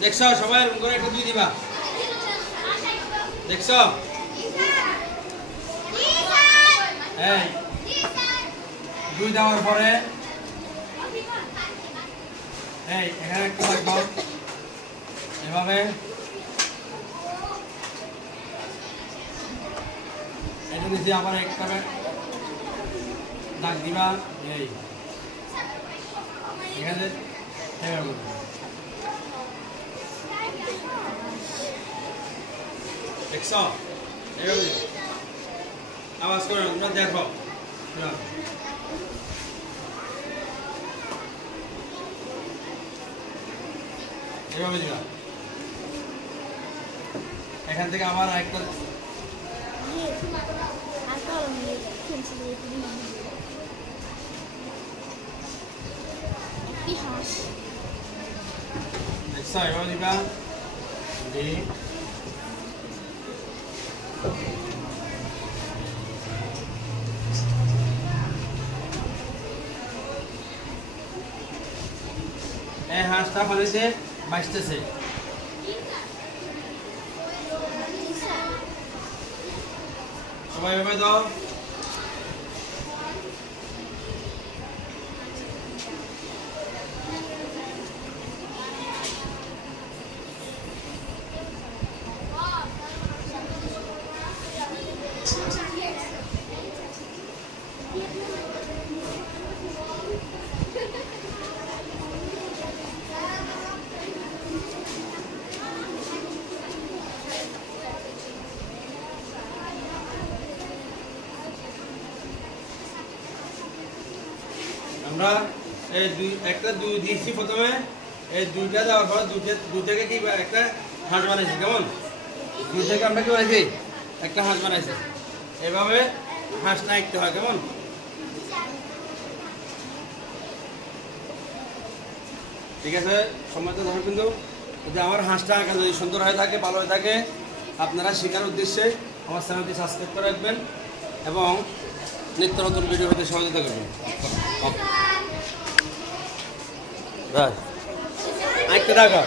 দেখছো সবাই করে একটা দুই দিবা দেখছো এই দুই দেওয়ার পরে এই এখানে একটা লাগবে এভাবে এটা নিচে আবার একটা দাগ দিবা এই এখানে দেখছো এইভাবে আওয়াজ করে তোমরা দেখো এভাবে দিবা এখান থেকে আবার একটা দেখছো এভাবে দিবা এই হাঁসটা ফলেছে বাঁচতেছে সবাই এভাবে দাও আমরা এই একটা দুই দিয়েছি প্রথমে এই দুইটা দেওয়ার পর দুই থেকে কি একটা হাঁস বানাইছি কেমন দুই থেকে আমরা কি বানাইছি একটা হাঁস বানাইছি এভাবে হাঁসটা আঁকতে হয় কেমন ঠিক আছে সময় তো ধরো কিন্তু যদি আমার হাঁসটা আঁকা যদি সুন্দর হয়ে থাকে ভালো হয়ে থাকে আপনারা শেখার উদ্দেশ্যে আমার চ্যানেলটি সাবস্ক্রাইব করে রাখবেন এবং নিত্য নতুন ভিডিও হতে সহযোগিতা করবেন আঁকতে থাকা